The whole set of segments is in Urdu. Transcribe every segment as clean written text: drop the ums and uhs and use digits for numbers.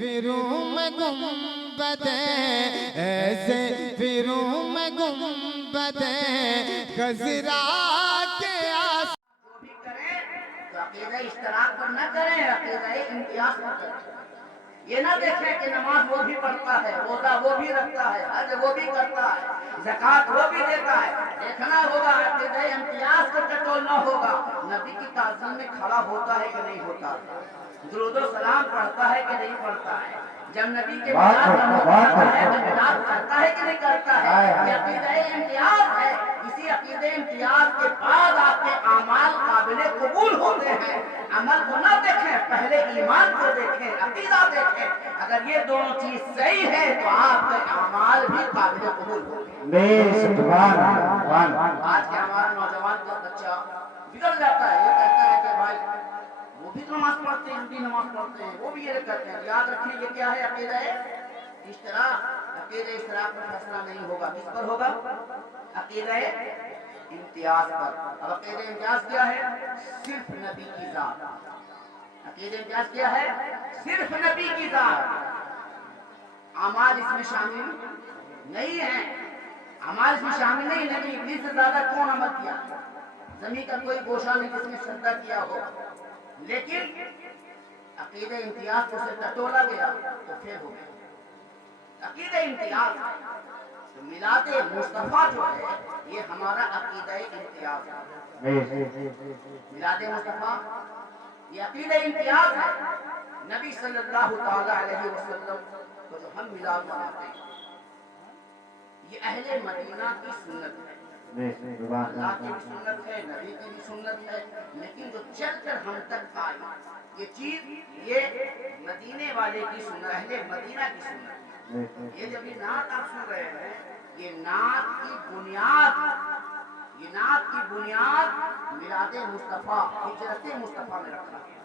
پھروں میں گنبد ایسے پھروں میں گنبد خضرا کے آس جو بھی کریں تو عقیدہ اشتراک پر نہ کریں، عقیدہ امتیاز پر کریں۔ یہ نہ دیکھیں کہ نماز وہ بھی پڑھتا ہے، روزہ وہ بھی رکھتا ہے، حج وہ بھی کرتا ہے، زکوٰۃ وہ بھی دیتا ہے۔ دیکھنا ہوگا عقیدہ امتیاز کو ٹٹولنا ہوگا، نبی کی تعظیم میں کھڑا ہوتا ہے کہ نہیں ہوتا، درود و سلام پڑھتا ہے کہ نہیں پڑھتا ہے، جب نبی کے میلاد کا موقع آتا ہے تو میلاد کرتا ہے کہ نہیں کرتا ہے۔ یہ عقیدہ امتیاز ہے۔ اسی عقیدہ امتیاز کے بعد آپ کے اعمال قابل قبول ہوتے ہیں۔ عمل کو نہ دیکھیں، پہلے ایمان کو دیکھیں، عقیدہ دیکھیں۔ اگر یہ دونوں چیز صحیح ہے تو آپ کے اعمال بھی قابل قبول ہوتے ہیں۔ آج کے ہمارا نوجوان کا بچہ بگڑ جاتا ہے، یہ کہتا ہے کہ بھائی وہ بھی نماز پڑھتے ہیں، ہم بھی نماز پڑھتے ہیں، وہ بھی یہ کرتے ہیں۔ یاد رکھیں یہ کیا ہے؟ عقیدہ اشتراک۔ عقیدہ اشتراک پر فیصلہ نہیں ہوگا، کس پر ہوگا؟ عقیدہ امتیاز پر۔ اب عقیدہ امتیاز کیا ہے؟ صرف نبی کی ذات۔ عقیدہ امتیاز کیا ہے؟ صرف نبی کی ذات۔ اعمال اس میں شامل نہیں ہیں، اعمال اس میں شامل نہیں۔ نبی ابلیس سے زیادہ کون عمل کیا؟ زمین کا کوئی گوشہ نہیں جس میں سجدہ کیا ہو، لیکن عقیدہ امتیاز کو سے ٹٹولا گیا تو پھر ہو گیا عقیدہ امتیاز۔ تو میلاد مصطفیٰ جو ہے یہ ہمارا عقیدہ امتیاز ہے۔ میلاد مصطفیٰ یہ عقیدہ امتیاز ہے۔ نبی صلی اللہ تعالی علیہ وسلم کو جو ہم میلاد مناتے ہیں یہ اہل مدینہ کی سنت ہے، اللہ کی بھی سنت ہے، نبی کی بھی سنت ہے، لیکن جو چل کر ہم تک آئی یہ چیز یہ مدینے والے کی سنت، اہل مدینہ کی سنت۔ یہ جب یہ نعت آپ سن رہے ہیں، یہ نعت کی بنیاد میلاد مصطفیٰ، ہجرت مصطفیٰ میں رکھا گیا۔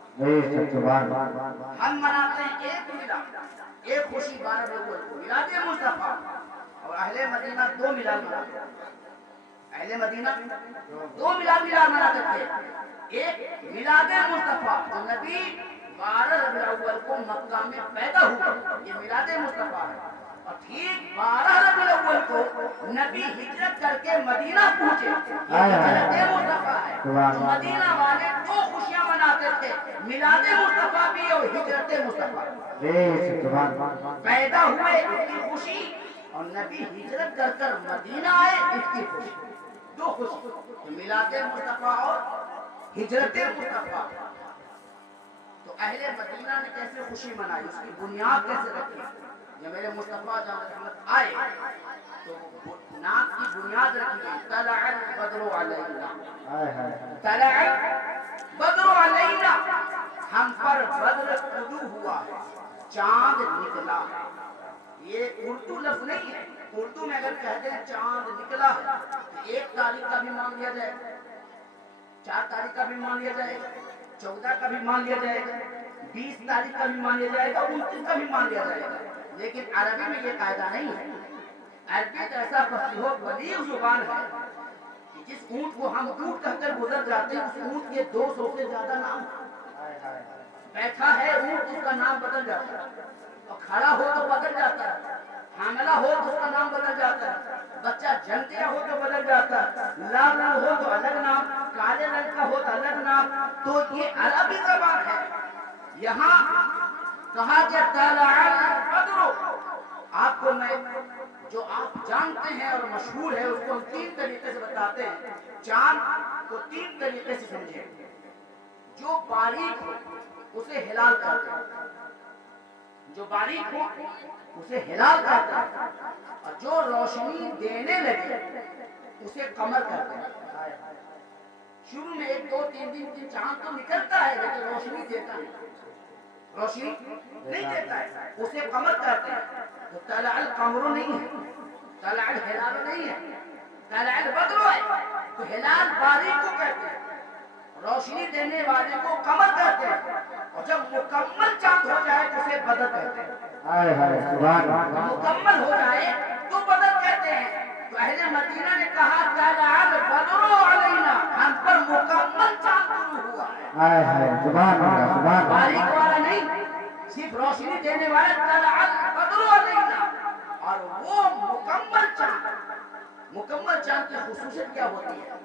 ہم مناتے ہیں ایک میلاد، ایک خوشی 12 ربیع کو میلاد مصطفیٰ، اور اہل مدینہ 2 میلاد مناتے ہیں۔ اہل مدینہ 2 میلاد مناتے تھے۔ ایک میلاد مصطفیٰ جو نبی 12 ربیع الاول کو مکہ میں پیدا ہوا، یہ میلاد مصطفیٰ ہے، اور ٹھیک 12 ربیع الاول کو نبی ہجرت کر کے مدینہ پہنچے، یہ میلاد مصطفیٰ ہے۔ تو مدینہ والے 2 خوشیاں مناتے تھے، میلاد مصطفیٰ بھی اور ہجرت مصطفیٰ۔ پیدا ہوئے اس کی خوشی اور نبی ہجرت کر کر مدینہ آئے اس کی خوشی، 2 خوشی، میلاد مصطفیٰ اور ہجرت مصطفیٰ۔ تو اہل مدینہ نے کیسے خوشی منائی، اس کی بنیاد کیسے رکھی؟ جب میرے مصطفیٰ جان رحمت آئے تو نعت کی بنیاد رکھی گئی، طلع البدر علینا، طلع البدر علینا، ہم پر بدر طلوع ہوا ہے، چاند نکلا ہے۔ یہ اردو لفظ نہیں ہے، اردو میں اگر کہتے ہیں چاند نکلا ہے تو 1 تاریخ کا بھی مان لیا جائے، 4 تاریخ کا بھی مان لیا جائے، 14 کا بھی مان لیا جائے گا، 20 تاریخ کا بھی مان لیا جائے گا، 29 کا بھی مان لیا جائے گا، لیکن عربی میں یہ قاعدہ نہیں ہے۔ عربی تو ایسا فصیح و بلیغ زبان ہے کہ جس اونٹ کو ہم اونٹ کہہ کر گزر جاتے ہیں اس اونٹ کے 200 سے زیادہ نام بیٹھا ہے، اونٹ اس کا نام بدل جاتا ہے، اور کھڑا ہو تو بدل جاتا ہے، حاملہ ہو تو اس کا نام بدل جاتا ہے، بچہ جنتیا ہو تو بدل جاتا ہے، لال رنگ ہو تو الگ نام، کالے رنگ کا ہو تو الگ نام۔ تو یہ عربی زبان ہے۔ یہاں کہا کہ طلع البدر، آپ کو میں جو آپ جانتے ہیں اور مشہور ہے اس کو ہم 3 طریقے سے بتاتے ہیں۔ چاند کو 3 طریقے سے سمجھیں۔ جو باریک ہو اسے ہلال کہتے ہیں، جو باریک ہو اسے ہلال کہتے ہیں، اور جو روشنی دینے لگے اسے قمر کہتے ہیں۔ شروع میں 1 2 3 دن چاند تو نکلتا ہے لیکن روشنی دیتا نہیں، روشنی نہیں دیتا ہے، اسے قمر کہتے ہیں۔ تو طلع القمر نہیں ہے، طلع الہلال نہیں ہے، طلع البدر ہے۔ تو ہلال باریک کو کہتے ہیں، روشنی دینے والے کو قمر کہتے ہیں، اور جب مکمل چاند ہو جائے تو اسے بدر کہتے ہیں۔ مکمل ہو جائے تو بدر کہتے ہیں۔ تو اہل مدینہ نے کہا طلع البدر علینا، ہم پر مکمل چاند طلوع ہوا ہے، باریک والا نہیں، صرف روشنی دینے والا طلع البدر علینا، اور وہ مکمل چاند کی خصوصیت کیا ہوتی ہے؟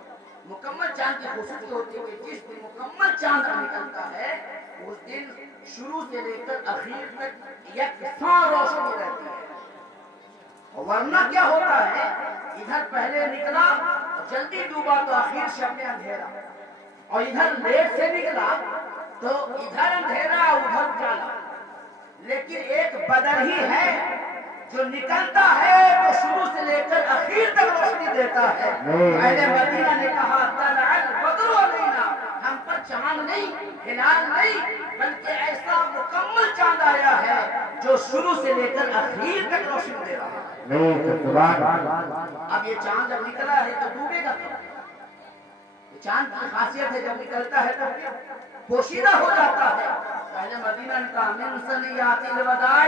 مکمل چاند کی خصوصیت ہوتی ہے کہ جس دن مکمل چاند نکلتا ہے اس دن شروع سے لے کر اخیر تک یکساں روشنی رہتی ہے. ورنہ کیا ہوتا ہے، ادھر پہلے نکلا اور جلدی ڈوبا تو آخر شب میں اندھیرا، اور ادھر لیٹ سے نکلا تو ادھر اندھیرا ادھر جالا. لیکن ایک بدر ہی ہے جو نکلتا ہے تو شروع سے لے کر اخیر تک روشنی دیتا ہے. اہل مدینہ نے کہا طلع البدر علینا، ہم پر چاند نہیں، ہلال نہیں، بلکہ ایسا مکمل چاند آیا ہے جو شروع سے لے کر اخیر تک روشنی دے رہا ہے. اب یہ چاند جب نکلا ہے تو ڈوبے گا. یہ چاند کی خاصیت ہے جب نکلتا ہے تو پوشیدہ ہو جاتا ہے. پہلے مدینہ نے کہا من سنیات الوداع،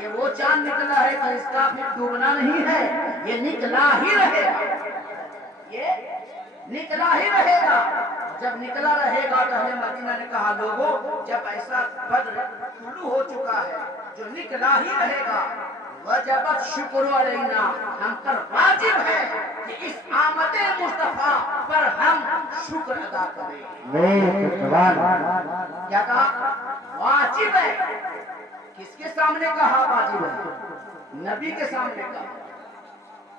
یہ وہ چاند نکلا ہے تو اس کا پھر ڈوبنا نہیں ہے، یہ نکلا ہی رہے گا، یہ نکلا ہی رہے گا. جب نکلا رہے گا تو اہل مدینہ نے کہا لوگوں جب ایسا بدر طلوع ہو چکا ہے جو نکلا ہی رہے گا، وجبت شکر علینا، ہم پر واجب ہے کہ اس آمد مصطفیٰ پر ہم شکر ادا کریں. کیا کہا؟ واجب ہے. کس کے سامنے کہا واجب ہے؟ نبی کے سامنے کہا.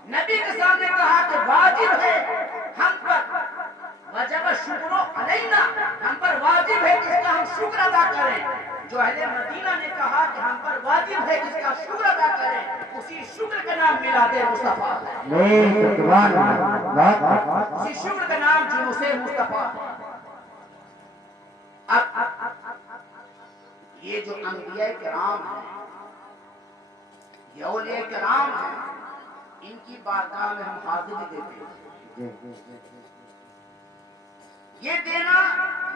نبی کے سامنے کہا کہ واجب ہے ہم پر، وجب شکر علینا، ہم پر واجب ہے کہ اس کا ہم شکر ادا کریں. جو اہل مدینہ نے کہا کہ ہم پر واجب ہے کہ اس کا شکر ادا کریں، اسی شکر کا نام میلاد مصطفیٰ ہے. اسی شکر کا نام جلوس مصطفیٰ ہے. اب یہ جو انبیاء کرام ہیں، یہ اولیاء کرام ہیں، ان کی بارگاہ میں ہم حاضری دیتے ہیں. یہ دینا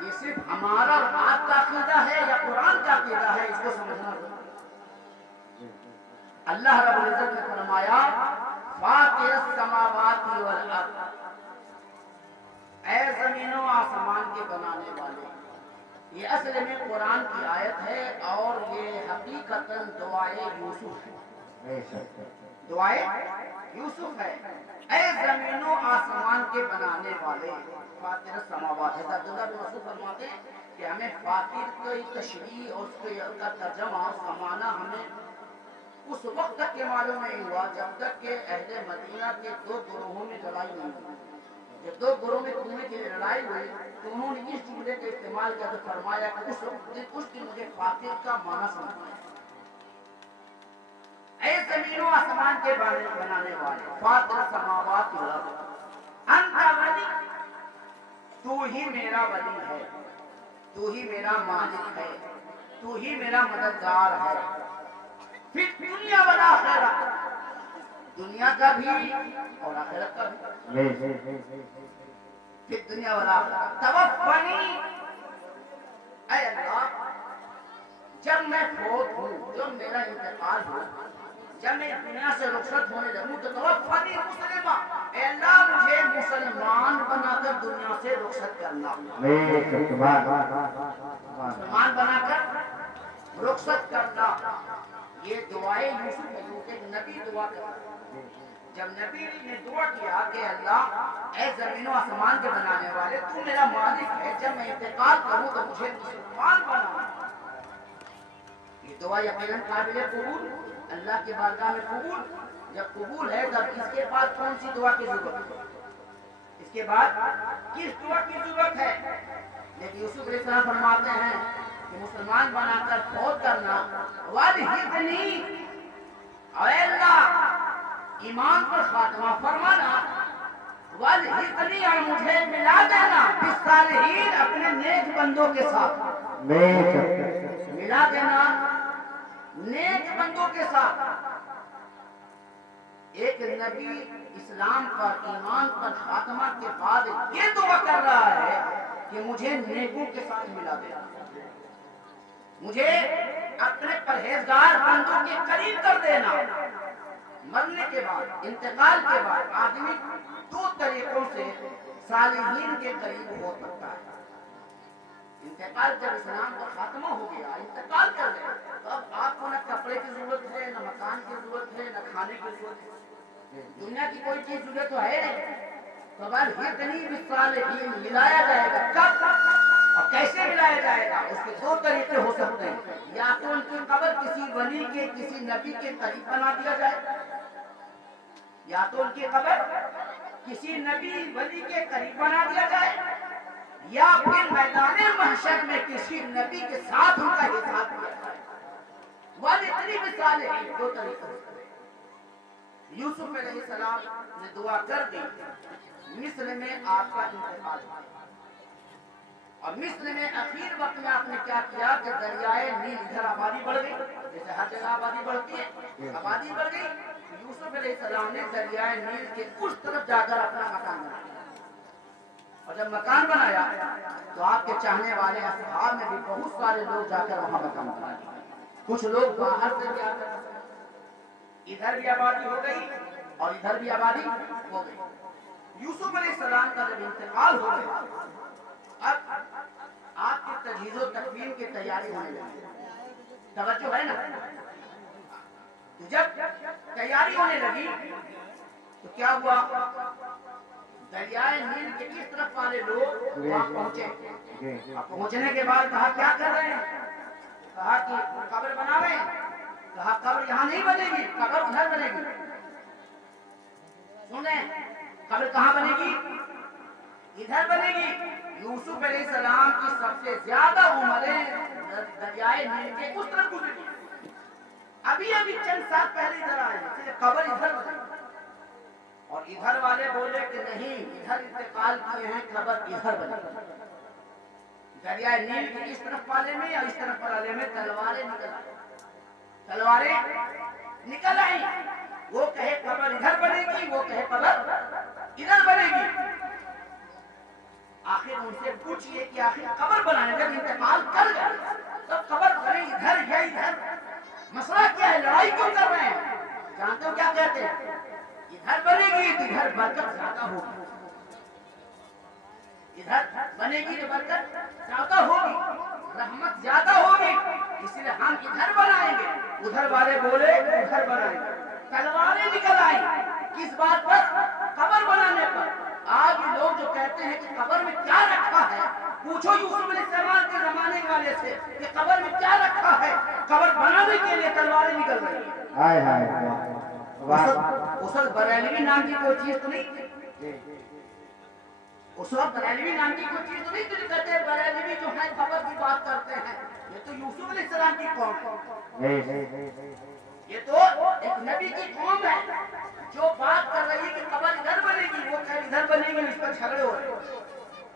یہ صرف ہمارا اور آپ کا عقیدہ ہے یا قرآن کا عقیدہ ہے، اس کو سمجھنا ضروری ہے. اللہ رب العزت نے فرمایا فاطر السماوات والارض، اے زمین و آسمان کے بنانے والے. یہ اصل میں قرآن کی آیت ہے اور یہ حقیقتاً دعائے یوسف ہے. دعائے یوسف ہے. اے زمین و آسمان کے بنانے والے، فاطر السماوات. حضرت عبداللہ بن مسعود فرماتے ہیں کہ ہمیں فاطر کی تشریح اور اس کا ترجمہ، اس کا معنی ہمیں اس وقت تک کے معلوم نہیں ہوا جب تک کہ اہل مدینہ کے دو گروہوں میں لڑائی نہیں ہوئی. جب دو گروہ میں کنویں کی لڑائی ہوئی تو انہوں نے اس جملے کا استعمال کیا تو فرمایا کہ اس دن مجھے فاطر کا معنی سمجھ آیا. اے زمین و آسمان کے بنانے والے، فاطر السماوات والارض، انت ولی، تو ہی میرا ولی ہے، تو ہی میرا مالک ہے، تو ہی میرا مددگار ہے. پھر دنیا والآخرہ، دنیا کا بھی اور آخرت کا بھی. پھر دنیا والآخرہ. توفنی، اے اللہ جب میں فوت ہوں، جب میرا انتقال ہو، جب میں دنیا سے رخصت ہونے لگوں تو توفنی مسلمہ، اے اللہ مجھے مسلمان بنا کر دنیا سے رخصت کرنا. مسلمان بنا کر رخصت کرنا. یہ دعائے یوسف ہے جو کہ نبی دعا کرتا ہے. جب نبی نے دعا کیا کہ اللہ اے زمین و آسمان کے بنانے والے، تو میرا مالک ہے، جب میں انتقال کروں تو مجھے مسلمان بنا. یہ دعا یقیناً قابل قبول، اللہ کی بارگاہ میں قبول. جب قبول ہے تب اس کے بعد کون سی دعا کی ضرورت ہے؟ اس کے بعد کس دعا کی ضرورت ہے؟ لیکن یوسف علیہ السلام فرماتے ہیں کہ مسلمان بنا کر فوت کرنا، وَالْحِقْنِي، اے اللہ ایمان پر خاتمہ فرمانا، وَالْحِقْنِي، اور مجھے ملا دینا، بِالصَّالِحِينَ، اپنے نیک بندوں کے ساتھ. ملا دینا نیک بندوں کے ساتھ. ایک نبی اسلام پر ایمان پر خاتمہ کے بعد یہ دعا کر رہا ہے کہ مجھے نیکوں کے ساتھ ملا دینا، مجھے اپنے پرہیزگار بندوں کے قریب کر دینا. مرنے کے بعد، انتقال کے بعد آدمی دو طریقوں سے صالحین کے قریب ہو سکتا ہے. انتقال جب اسلام کا خاتمہ ہو گیا، انتقال کر گئے، تو اب آپ کو نہ کپڑے کی ضرورت ہے، نہ مکان کی ضرورت ہے، نہ کھانے کی ضرورت ہے، دنیا کی کوئی چیز ضرورت تو ہے نہیں۔ تو بس اتنی بالصالحین ملایا جائے گا، کب اور کیسے ملایا جائے گا؟ اس کے دو طریقے ہو سکتے ہیں، یا تو ان کی قبر کسی ولی کے، کسی نبی کے قریب بنا دیا جائے، یا تو ان کی قبر کسی نبی ولی کے قریب بنا دیا جائے، یا پھر میدان محشر میں کسی نبی کے ساتھ ان کا حساب کیا جائے۔ والے اتنی مثالیں ہیں، دو طریقے ہیں۔ یوسف علیہ السلام نے دعا کر دی، مصر میں آپ کا انتقال ہوا، اور مصر میں اخیر وقت میں آپ نے کیا کیا کہ دریائے نیل ادھر آبادی بڑھ گئی، جیسے ہر جگہ آبادی بڑھتی ہے، آبادی بڑھ گئی۔ یوسف علیہ السلام نے دریائے نیل کے اس طرف جا کر اپنا مکان بنایا، اور جب مکان بنایا تو آپ کے چاہنے والے اصحاب میں بھی بہت سارے لوگ جا کر وہاں مکان بنایا، کچھ لوگ باہر سے بھی آ کر، ادھر بھی آبادی ہو گئی اور ادھر بھی آبادی ہو گئی۔ یوسف علیہ السلام کا جب انتقال ہو گیا، اب آپ کی تجہیز و تکفین کی تیاری ہونے لگی، توجہ ہے نا؟ جب تیاری ہونے لگی تو کیا ہوا؟ دریائے نیل کے اس طرف والے لوگ وہاں پہنچے، اب پہنچنے کے بعد کہا کیا کر رہے ہیں؟ کہا کہ قبر بناویں، کہا قبر یہاں نہیں بنے گی، قبر ادھر بنے گی۔ سنیں، قبر کہاں بنے گی؟ ادھر بنے گی۔ یوسف علیہ السلام کی سب سے زیادہ عمریں دریائے نیل کے اس طرف گزری، ابھی چند سال پہلے ادھر آئے، اس لیے قبر ادھر بنے گی۔ اور ادھر والے بولے کہ نہیں، ادھر انتقال کیے ہیں، قبر ادھر بنے گی۔ دریائے نیل کے اس طرف والے میں یا اس طرف والے میں تلواریں نکل آئی، تلواریں نکل آئی، وہ کہے قبر ادھر بنے گی، وہ کہے قبر ادھر بنے گی۔ آخر ان سے پوچھئے کہ آخر قبر بنانے جب انتقال کر گئے تو قبر بنے ادھر یا ادھر، مسئلہ کیا ہے؟ لڑائی کیوں کر رہے ہیں؟ جانتے ہو کیا کہتے ہیں؟ ادھر بنے گی تو ادھر برکت زیادہ ہوگی، ادھر بنے گی تو برکت زیادہ ہوگی، رحمت زیادہ ہوگی، اس لیے ہم ادھر بنائیں گے۔ ادھر والے بولے ادھر بنائیں گے، تلواریں نکل آئی، کس بات پر؟ قبر بنانے پر۔ آج لوگ جو کہتے ہیں کہ قبر میں کیا رکھا ہے، پوچھو یوسف علیہ السلام کے زمانے والے سے کہ قبر میں کیا رکھا ہے، قبر بنانے کے لیے تلواریں نکل رہی ہیں۔ ہائے ہائے، اس وقت بریلوی نام کی کوئی چیز تو نہیں تھی، اس وقت بریلوی نام کی کوئی چیز تو نہیں تھی جو کہتے ہیں بریلوی جو ہے قبر کی بات کرتے ہیں، یہ تو یوسف علیہ السلام کی قوم ہے، یہ تو ایک نبی کی قوم ہے جو بات کر رہی ہے کہ قبر ادھر بنے گی، وہ کہ ادھر بنے گی، اس پر جھگڑے ہو رہے ہیں،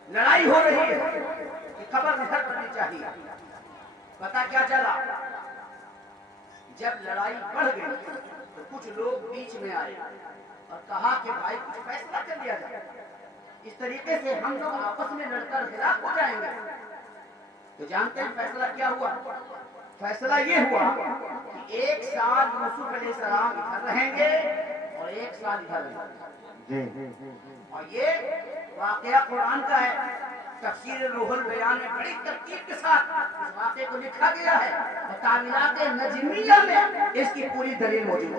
لڑائی ہو رہی ہے کہ قبر ادھر بننی چاہیے۔ پتہ کیا چلا؟ جب لڑائی بڑھ گئی تو کچھ لوگ بیچ میں آئے اور کہا کہ بھائی کچھ فیصلہ کر لیا جائے، اس طریقے سے ہم لوگ آپس میں لڑ کر ہلاک ہو جائیں گے۔ تو جانتے ہیں فیصلہ کیا ہوا؟ فیصلہ یہ ہوا کہ ایک سال یوسف علیہ السلام ادھر رہیں گے اور ایک سال ادھر رہیں گے، اور یہ واقعہ قرآن کا ہے، تفسیر روح البیان میں بڑی ترتیب کے ساتھ اس واقعے کو لکھا گیا ہے، اور تعمیرات نجمیہ میں اس کی پوری دلیل موجود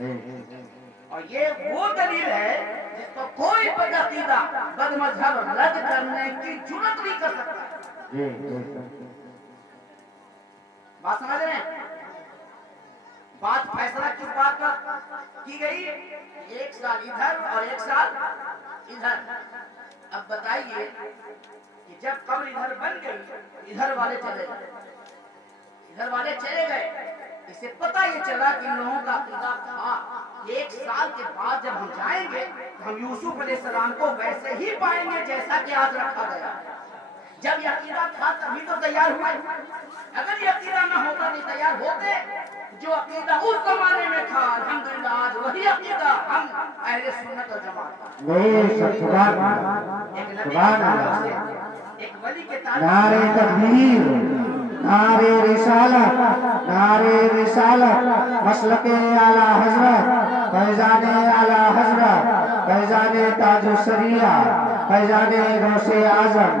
ہے، اور یہ وہ دلیل ہے جس کو کوئی بد عقیدہ بد مذہب رد کرنے کی جرات نہیں کر سکتا۔ بات سمجھ رہے ہیں؟ بات فیصلہ کس بات پر کی گئی؟ ایک سال ادھر اور ایک سال ادھر۔ اب بتائیے کہ جب قبر ادھر بن گئی، ادھر والے چلے گئے، ادھر والے چلے گئے، اس سے پتہ یہ چلا کہ ان لوگوں کا عقیدہ تھا ایک سال کے بعد جب ہم جائیں گے تو ہم یوسف علیہ السلام کو ویسے ہی پائیں گے جیسا کہ آج رکھا گیا۔ جب یہ عقیدہ تھا تبھی تو تیار ہوئے، اگر یہ عقیدہ نہ ہوتا نہیں تیار ہوتے۔ جو عقیدہ اس زمانے میں تھا الحمدللہ آج وہی عقیدہ ہم اہل سنت و جماعت، ایک ولی کے نعرے تکبیر، نعرے رسالت، نعرے رسالت، مسلک اعلی حضرت، فیضان اعلی حضرت، فیضان تاج السریہ، فیضان غوث اعظم،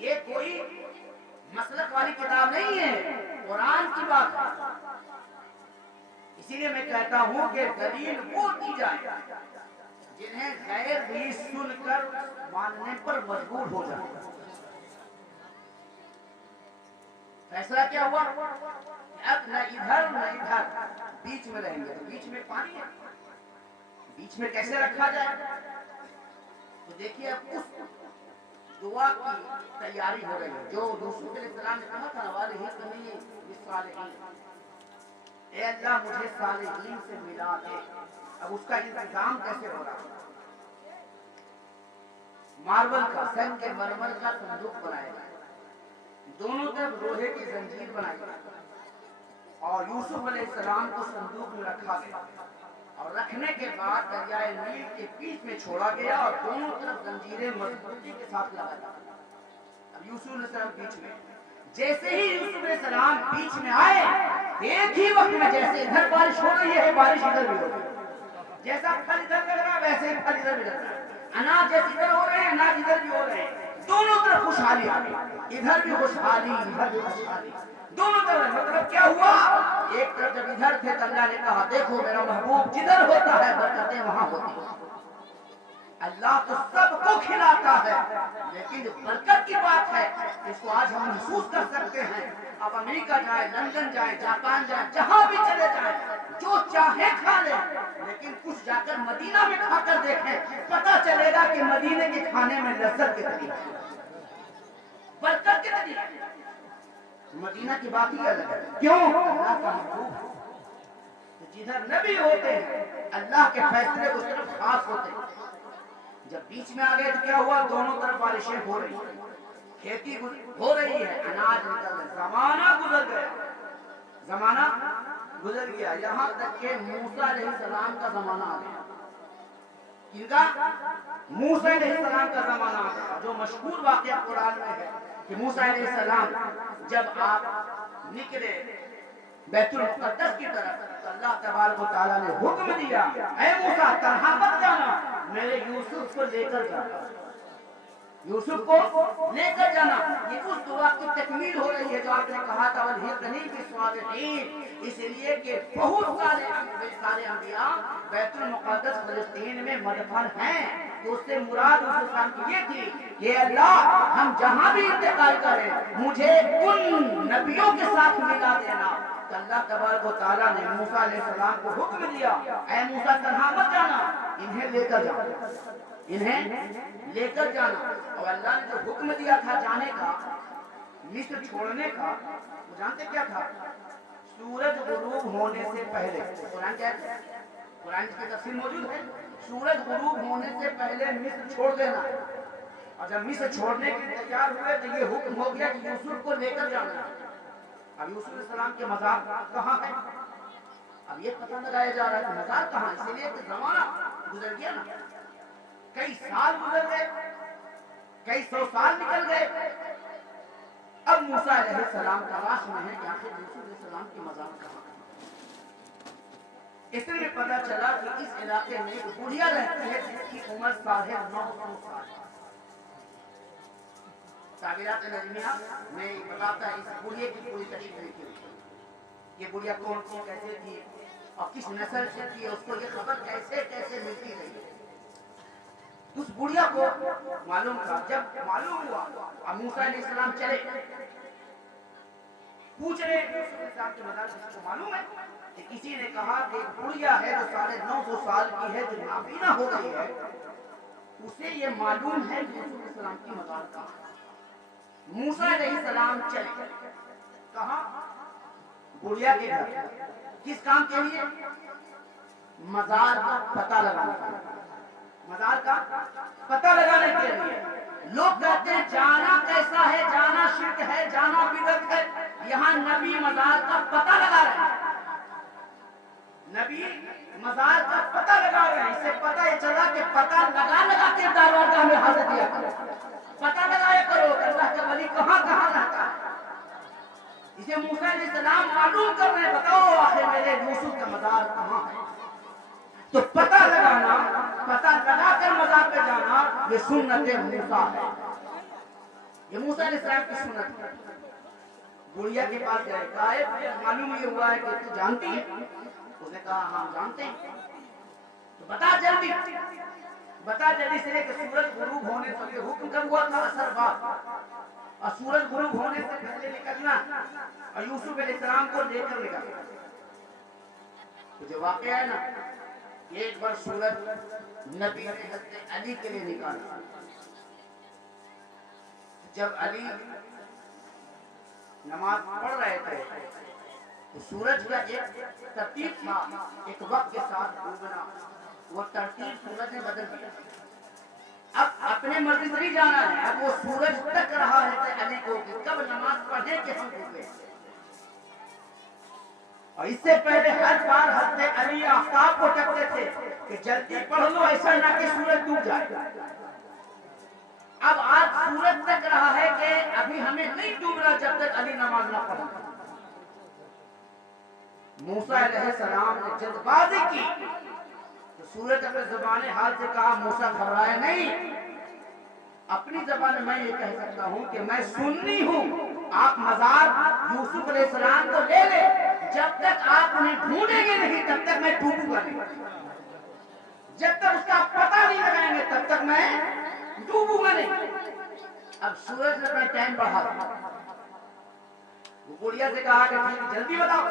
یہ کوئی مسلک والی کتاب نہیں ہے، قرآن کی بات ہے۔ اسی لیے میں کہتا ہوں کہ دلیل وہ دی جائے جنہیں غیر بھی سن کر ماننے پر مجبور ہو جائے۔ فیصلہ کیا ہوا؟ اب نہ ادھر نہ ادھر، بیچ میں رہیں گے۔ تو بیچ میں پانی ہے، بیچ میں کیسے رکھا جائے؟ تو دیکھیے اب اس دعا کی تیاری ہو رہی ہے جو یوسف علیہ السلام نے کہا تھا، اے اللہ مجھے صالحین سے ملا دے۔ اب اس کا انتظام کیسے ہو رہا ہے؟ ماربل کا، سن کے مرمر کا صندوق بنایا گیا، دونوں طرف لوہے کی زنجیر بنائی گئی اور یوسف علیہ السلام کو صندوق میں رکھا گیا، اور رکھنے کے بعد دریائے نیل کے بیچ میں چھوڑا گیا اور دونوں طرف زنجیریں مضبوطی کے ساتھ لگائی۔ اب یوسف علیہ السلام بیچ میں، جیسے ہی یوسف علیہ السلام بیچ میں آئے، ایک ہی وقت میں جیسے ادھر بارش ہو رہی ہے بارش ادھر بھی ہو رہی ہے، جیسا پھل ادھر لگ رہا ہے ویسے ہی پھل ادھر بھی لگ رہا ہے، اناج جیسے ادھر ہو رہے ہیں اناج ادھر بھی ہو رہے ہیں، دونوں طرف خوشحالی آ گئی، ادھر بھی خوشحالی ادھر بھی خوشحالی، دونوں طرف۔ مطلب کیا ہوا؟ ایک طرف جب ادھر تھے تو اللہ نے کہا دیکھو میرا محبوب جدھر ہوتا ہے برکتیں وہاں ہوتی ہیں۔ اللہ تو سب کو کھلاتا ہے، لیکن جو برکت کی بات ہے اس کو آج ہم محسوس کر سکتے ہیں۔ آپ امریکہ جائیں، لندن جائیں، جاپان جائیں، جہاں بھی چلے جائیں، جو چاہے کھا لیں، لیکن کچھ جا کر مدینہ میں کھا کر دیکھیں، پتہ چلے گا کہ مدینے کے کھانے میں لذت کتنی ہے، برکت کتنی ہے۔ مدینہ کی بات ہی الگ ہے، کیوں؟ اللہ کا محبوب ہے۔ جدھر نبی ہوتے ہیں اللہ کے فیصلے اس طرف خاص ہوتے ہیں۔ جب بیچ میں آ گئے تو کیا ہوا؟ دونوں طرف بارشیں ہو رہی ہیں، کھیتی ہو رہی ہے، اناج نکل رہا ہے، زمانہ گزر گیا، زمانہ گزر گیا، یہاں تک کہ موسیٰ علیہ السلام کا زمانہ آ گیا۔ کن کا؟ موسیٰ علیہ السلام کا زمانہ آ گیا، جو مشہور واقعہ قرآن میں ہے کہ موسیٰ علیہ السلام جب آپ نکلے بیت المقدس کی طرف تو اللہ تبارک و تعالیٰ نے حکم دیا، اے موسیٰ تنہا مت جانا، میرے یوسف کو لے کر جانا، یوسف کو لے کر جانا۔ یہ اس دعا کی تکمیل ہو رہی ہے جو آپ نے کہا تھا وَالْحِقْنِي بِالصَّالِحِينَ، اس لیے کہ بہت سارے انبیاء بیت المقدس فلسطین میں مدفن ہیں، تو اس سے مراد اس انسان کی یہ تھی کہ اللہ ہم جہاں بھی انتقال کریں مجھے ان نبیوں کے ساتھ ملا دینا۔ تو اللہ تبارک و تعالیٰ نے موسیٰ علیہ السلام کو حکم دیا، اے موسیٰ تنہا مت جانا، انہیں لے کر جانا، انہیں لے کر جانا۔ اور اللہ نے جو حکم دیا تھا جانے کا، مصر چھوڑنے کا، وہ جانتے کیا تھا؟ سورج غروب ہونے سے پہلے، قرآن کیا ہے؟ قرآن کی تفسیر موجود ہے، سورج غروب ہونے سے پہلے مصر چھوڑ دینا۔ اور جب مصر چھوڑنے کے لیے تیار ہوئے تو یہ حکم ہو گیا کہ یوسف کو لے کر جانا ہے۔ اب یوسف علیہ السلام کے مزار کہاں ہے؟ اب یہ پتہ لگایا جا رہا ہے کہ مزار کہاں، اس لیے کہ زمانہ گزر گیا نا، کئی سال گزر گئے، کئی سو سال نکل گئے۔ اب موسیٰ علیہ السلام تلاش میں ہے کہ آخر یوسف علیہ السلام کی مزار کہاں ہے۔ اس لیے پتہ چلا کہ اس علاقے میں ایک بڑھیا رہتی ہے جس کی عمر 950 سال ہے۔ تعبیرات نجمیہ میں بتاتا ہے اس بڑھیا کی پوری تشریح کی ہوئی، یہ بڑھیا کون تھی، کیسے تھی اور کس نسل سے تھی، اس کو یہ خبر کیسے کیسے ملتی رہی۔ اس بڑھیا کو معلوم تھا، جب معلوم ہوا اب موسیٰ علیہ السلام چلے پوچھ رہے یوسف علیہ السلام کے مزار کسی کو معلوم ہے؟ کہ کسی نے کہا کہ ایک بڑھیا ہے جو 950 سال کی ہے جو نابینا ہو گئی ہے، اسے یہ معلوم ہے کہ یوسف علیہ السلام کی مزار کہاں ہے۔ موسیٰ علیہ السلام چلے کہاں؟ بڑھیا کے گھر، کس کام کے لیے؟ مزار کا پتہ لگانے کے لیے، مزار کا پتہ لگانے کے لیے۔ لوگ کہتے ہیں جانا کیسا ہے، جانا شرک ہے، جانا بدعت ہے، یہاں نبی مزار کا پتہ لگا رہے ہیں، نبی مزار کا پتہ لگا رہے ہیں۔ اس سے پتہ یہ چلا کہ پتہ لگا کے دروازہ میں حاضر دیا کرو، پتہ لگایا کرو کہ اللہ کا ولی کہاں کہاں رہتا ہے۔ اسے موسیٰ علیہ السلام معلوم کر رہے ہیں، بتاؤ آخر میرے یوسف کا مزار کہاں ہے۔ تو پتہ لگانا، پتہ لگا کر مزار پہ جانا، یہ سنت موسیٰ ہے۔ یہ موسیٰ علیہ السلام کی سنت ہے. گڑیا کے پاس گئے, کہا معلوم یہ ہوا ہے کہ تو جانتی ہے؟ اس نے کہا ہاں جانتے ہیں. تو بتا جلدی سے کہ سورج غروب ہونے سے یہ حکم کب ہوا تھا؟ اثر بعد. اور سورج غروب ہونے سے پہلے نکلنا اور یوسف علیہ السلام کو لے کر نکلنا. تو جو واقعہ ہے نا, ایک بار سورج نبی نے حضرت علی کے لیے نکالا. جب علی نماز پڑھ رہے تھے تو سورج کا ایک ترتیب تھا, ایک وقت کے ساتھ ڈوبنا, وہ ترتیب سورج نے بدل دیا. اب اپنے مرضی سے نہیں جانا ہے, اب وہ سورج تک رہا ہے علی کو کہ کب نماز پڑھے کہ ہم ڈوبے. اور اس سے پہلے ہر بار حضرت علی آفتاب کو ٹکتے تھے کہ جلدی پڑھ لو, ایسا نہ کہ سورج ڈوب جائے. اب آج سورج تک رہا ہے کہ ابھی ہمیں نہیں ڈوبنا جب تک علی نماز نہ پڑھے. موسیٰ علیہ السلام نے جلد بازی کی تو سورج اپنے زبان حال سے کہا موسیٰ گھبرائے نہیں, اپنی زبان میں یہ کہہ سکتا ہوں کہ میں سنی ہوں, آپ مزار یوسف علیہ السلام کو لے لے, جب تک آپ انہیں ڈھونڈیں گے نہیں تب تک میں ڈوبوں گا نہیں. جب تک اس کا پتہ نہیں لگائیں گے تب تک میں ڈوبوں گا نہیں. اب سورج نے اپنا ٹائم بڑھا, وہ گڑیا سے کہا کہ جلدی بتاؤ.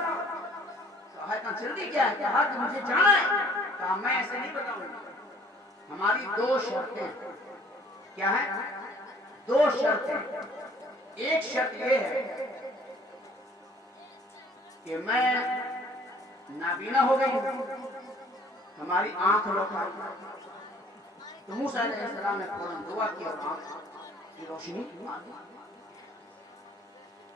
کہا جلدی کیا ہے؟ کہا کہ مجھے جانا ہے. کہا میں ایسے نہیں بتاؤں گا, ہماری 2 شرطیں. کیا ہے؟ 2 شرطیں. ایک شرط یہ ہے کہ میں نابینا ہو گئی ہوں, ہماری آنکھ روشن. تو موسیٰ علیہ السلام نے فوراً دعا کی اور آنکھ کی روشنی آ گئی.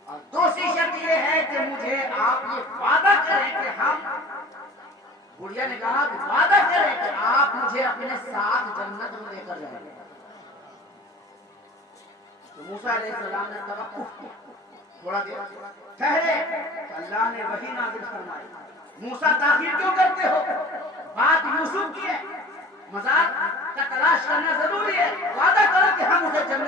اور دوسری شرط یہ ہے کہ مجھے آپ یہ وعدہ کریں کہ ہم, گڑیا نے کہا کہ وعدہ کریں کہ آپ مجھے اپنے ساتھ جنت میں لے کر جائیں گے. تو موسیٰ علیہ السلام نے توقف کیا, تھوڑا دیر ٹھہرے. اللہ نے وحی نازل فرمائی, موسیٰ تاخیر کیوں کرتے ہو؟ بات یوسف کی ہے, مزاق کا تلاش کرنا ضروری ہے. وعدہ کرو کہ ہم اسے جنت